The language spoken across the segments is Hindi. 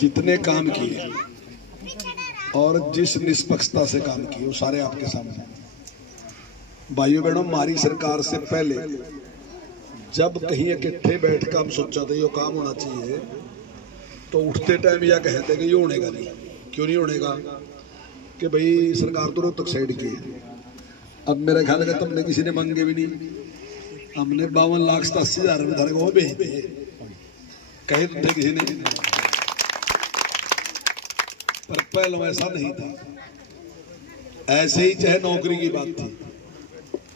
जितने काम किए और जिस निष्पक्षता से काम किए वो सारे आपके सामने। भाइयों बहनों, हमारी सरकार से पहले जब कहीं इकट्ठे बैठ कर हम सोचा था ये काम होना चाहिए, तो उठते टाइम यह कहते कि ये होनेगा नहीं। क्यों नहीं होनेगा? कि भाई सरकार तो रोहतक साइड की है। अब मेरा ख्याल है तुमने किसी ने मांगे भी नहीं। हमने 52,87,000 में धारे को भेज दे, कहे तो थे किसी ने, पर पहले ऐसा नहीं था। ऐसे ही चाहे नौकरी की बात थी,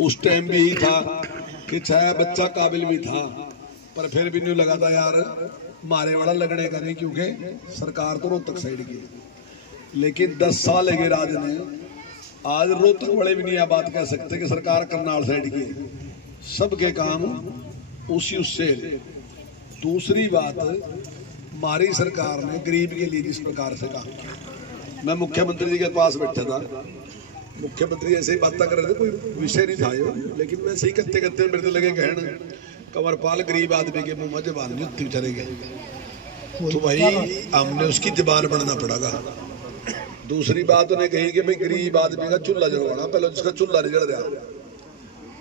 उस टाइम भी ही था कि चाहे बच्चा काबिल भी था, पर फिर भी नहीं लगा था यार मारे वाला लगने का नहीं, क्योंकि सरकार तो रोहतक साइड की। लेकिन 10 साल लगे राज ने, आज रोहतक वाले भी नहीं यह बात कह सकते कि सरकार करनाल साइड की है। सबके काम उसी उससे। दूसरी बात, हमारी सरकार ने गरीब के लिए जिस प्रकार से काम किया, मैं मुख्यमंत्री जी के पास बैठा था, मुख्यमंत्री ऐसे ही बातें कर रहे थे, कोई विषय नहीं था यो, लेकिन वैसे ही करते करते मेरे लगे कहने कंवरपाल गरीब आदमी के मुंह में जबान नहीं होती बेचारे के, तो भाई हमने उसकी जबान बनना पड़ेगा। दूसरी बात उन्हें कही कि भाई गरीब आदमी का चूल्हा जलवाना, पहले उसका चूल्हा नहीं जल रहा,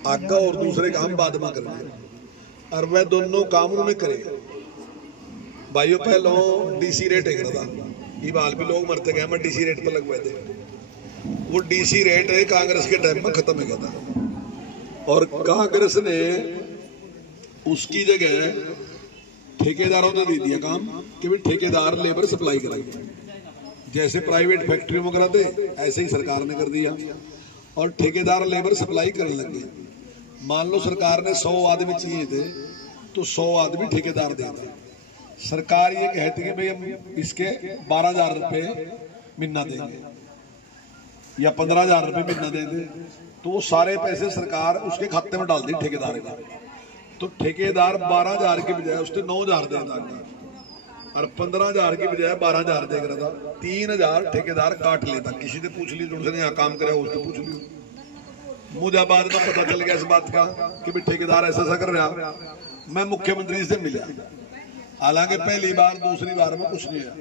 आगा और दूसरे काम बाद में करना, और वह दोनों काम उन्होंने करे। भाइयों पहले डीसी रेट एक था, ये बाल भी लोग मरते गए, मैं डीसी रेट पर लगवाए थे। वो डीसी रेट कांग्रेस के टाइम में खत्म हो गया था, और कांग्रेस ने उसकी जगह ठेकेदारों को दे दिया काम कि भाई ठेकेदार लेबर सप्लाई करेंगे। जैसे प्राइवेट फैक्ट्रियों में कराते ऐसे ही सरकार ने कर दिया, और ठेकेदार लेबर सप्लाई करने लग गए। मान लो सरकार ने 100 आदमी चाहिए थे, तो 100 आदमी ठेकेदार देते। सरकार ये कहती है भाई हम इसके 12,000 रुपये महीना देंगे या 15,000 रुपये महीना देंगे, तो वो सारे पैसे सरकार उसके खाते में डाल दी ठेकेदार का। तो ठेकेदार 12,000 के बजाय उसने 9,000 देता, और 15,000 की बजाय 12,000 देख रहा था। 3,000 ठेकेदार काट लेता। किसी ने पूछ ली, जिनसे यहाँ काम करे उसने पूछ ली। मुझे बाद में पता चल गया इस बात का कि भाई ठेकेदार ऐसा ऐसा कर रहा। मैं मुख्यमंत्री से मिला, हालांकि पहली बार दूसरी बार में कुछ नहीं आया,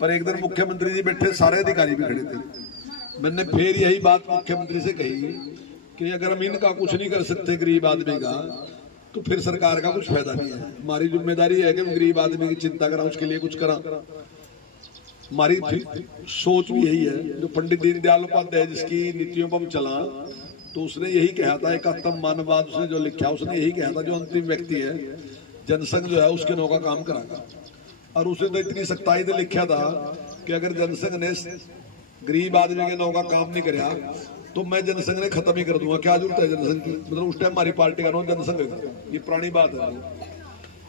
पर एक दिन मुख्यमंत्री जी बैठे, सारे अधिकारी भी खड़े थे। मैंने फिर यही बात मुख्यमंत्री से कही कि अगर हम इनका कुछ नहीं कर सकते गरीब आदमी का, तो फिर सरकार का कुछ फायदा नहीं है। हमारी जिम्मेदारी है कि हम गरीब आदमी की चिंता करा, उसके लिए कुछ करा। हमारी सोच भी यही है। जो पंडित दीनदयाल उपाध्याय जिसकी नीतियों पर हम चला, तो उसने यही कहा था, एकात्म मानववाद उसने जो लिखा, उसने यही कहा था जो अंतिम व्यक्ति है जनसंघ जो है उसके नौ का काम करागा। और उसने तो इतनी सख्ताई से लिखा था कि अगर जनसंघ ने गरीब आदमी के नौ का काम नहीं कराया तो मैं जनसंघ ने खत्म ही कर दूंगा। क्या जरूरत है जनसंघ की? मतलब उस टाइम हमारी पार्टी का नाम जनसंघ है, ये पुरानी बात है।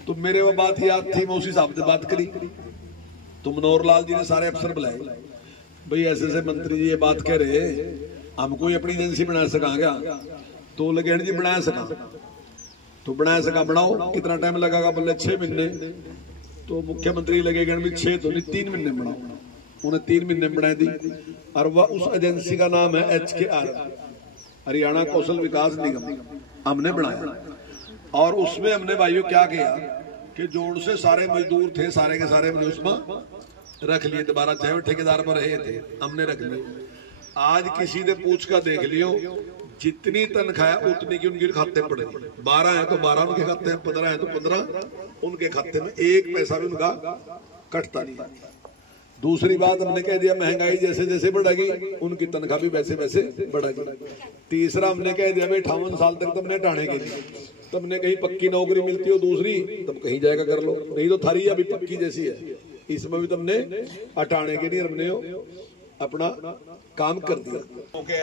तो मेरे वो बात याद थी, मैं उसी हिसाब से बात करी। तो मनोहर लाल जी ने सारे अफसर बुलाए, भाई ऐसे ऐसे मंत्री जी ये बात कह रहे, हम कोई अपनी एजेंसी बना सका क्या? तो लगे जी बना सका, तो बना सका, बनाओ। कितना टाइम लगेगा? बोले 6 महीने। तो मुख्यमंत्री लगे 6 तो नहीं 3 महीने बनाओ। उन्हें 3 महीने बना दी, और वह उस एजेंसी का नाम है HKR, हरियाणा कौशल विकास निगम, हमने बनाया। और उसमें हमने भाइयों क्या किया कि जोड़ से सारे मजदूर थे, सारे के सारे हमने उसमें रख लिए दोबारा, चाहे वो ठेकेदार पर रहे थे, हमने रख लिए। आज किसी ने पूछ कर देख लियो, जितनी तनख्वाह है उतनी की उनके खाते में पड़ेगी। 12 है तो 12 उनके खाते में, 15 है तो 15 उनके खाते में, 1 पैसा भी उनका कटता नहीं। दूसरी बात हमने कह दिया महंगाई जैसे जैसे बढ़ेगी उनकी तनख्वाह भी वैसे वैसे बढ़ेगी। तीसरा हमने कह दिया भाई 58 साल तक तुमने हटाने के लिए, तुमने कहीं पक्की नौकरी मिलती हो दूसरी तुम कहीं जाएगा कर लो, नहीं तो थारी अभी पक्की जैसी है, इसमें भी तुमने हटाने के लिए हमने अपना काम कर दिया।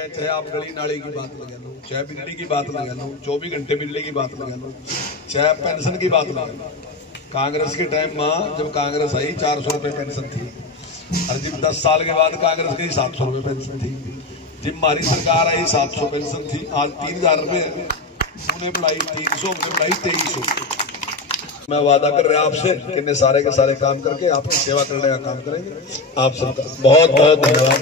चाहे आप गली नाली की बात लगा लो, चाहे बिजली की बात लगा लो, 24 घंटे बिजली की बात लगा लो, चाहे पेंशन की बात लगा लो। कांग्रेस के टाइम में जब कांग्रेस आई 400 रुपये पेंशन थी, और जब 10 साल के बाद कांग्रेस की 700 रुपये पेंशन थी। जब हमारी सरकार आई 700 पेंशन थी, आज 3,000 रुपये, उन्हें बढ़ाई 300, उन्हें बढ़ाई 2300। मैं वादा कर रहा आपसे कि मैं सारे के सारे काम करके आपकी सेवा करने का काम करेंगे। आप सबका बहुत बहुत धन्यवाद।